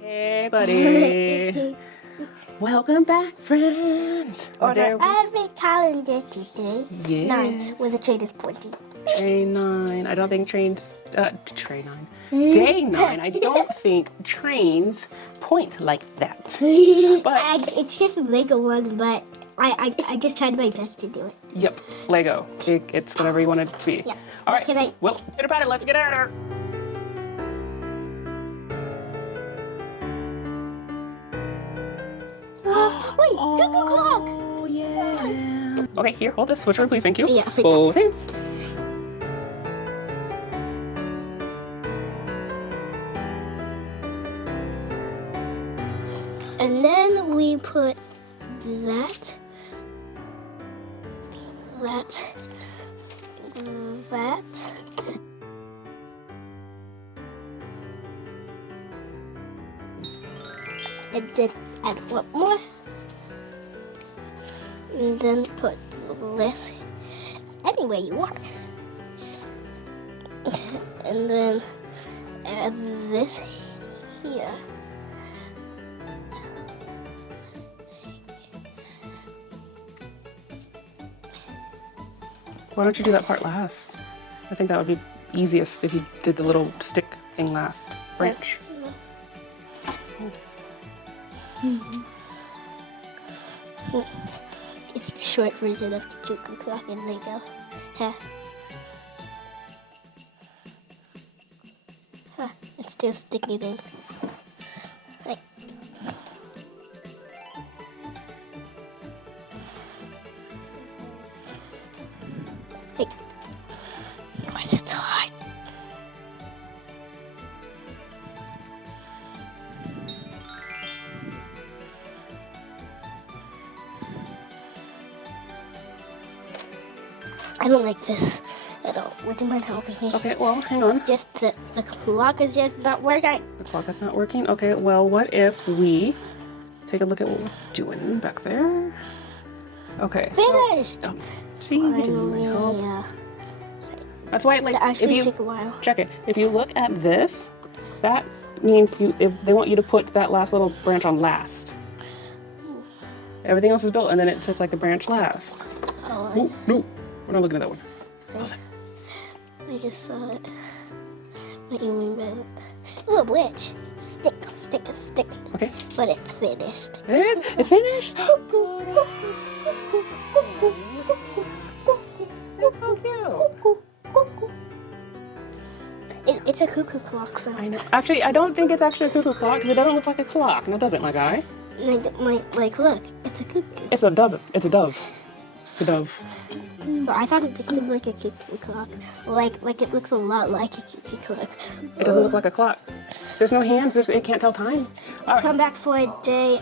Hey, buddy. Welcome back, friends. Order every calendar today. Yes. 9, where the train is pointing. Train 9. I don't think trains... train 9. Day 9. I don't think trains point like that. But... It's just a Lego one, but I just tried my best to do it. Yep. Lego. It's whatever you want it to be. Yeah. All right. Can I... Well, get about it. Let's get out of there. Wait, cuckoo clock! Oh, yeah. Okay, here, hold this. Switch over, please. Thank you. Yeah, for both hands. And then we put that. And then add one more. And then put this anywhere you want. And then add this here. Why don't you do that part last? I think that would be easiest if you did the little stick thing last. Branch. It's the short version of the cuckoo clock in Lego. Huh. It's still sticking in. Right. Hey. Why is it so hard? I don't like this at all. Would you mind helping me? Okay, well, hang on. Just the clock is just not working. The clock is not working? Okay, well, what if we take a look at what we're doing back there? Okay. Finished! So, see, you didn't really help. Yeah. That's why, like, It actually if you took a while. check it, if you look at this, that means if they want you to put that last little branch on last. Everything else is built, and then it says like the branch last. Oh, Oh, no, we're not looking at that one. see. I just saw it. What you mean by that? Little branch. Stick. Okay. But it's finished. It is. It's finished. Cuckoo, cuckoo, cuckoo, cuckoo, cuckoo, cuckoo, It's so cute. cuckoo, cuckoo. It's a cuckoo clock, so I know. Actually, I don't think it's actually a cuckoo clock because it doesn't look like a clock. No, it doesn't, my guy. like look, it's a cuckoo. It's a dove. It's a dove. It's a dove. But I thought it looked like a cuckoo clock. Like it looks a lot like a cuckoo clock. It doesn't look like a clock. There's no hands. It can't tell time. All right. Come back for day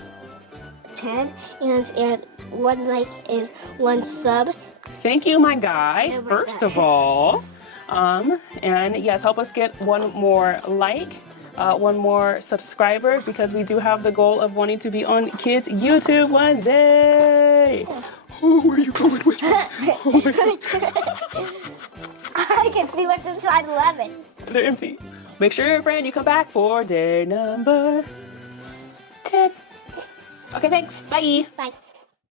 10 and 1 like and 1 sub. Thank you, my guy. Yeah, my First guy. of all, and yes, help us get 1 more like, 1 more subscriber, because we do have the goal of wanting to be on kids' YouTube one day. Oh, where are you going with me? Oh my God. I can see what's inside 11. They're empty. Make sure, friend, you come back for day number 10. Okay, thanks. Bye. Bye.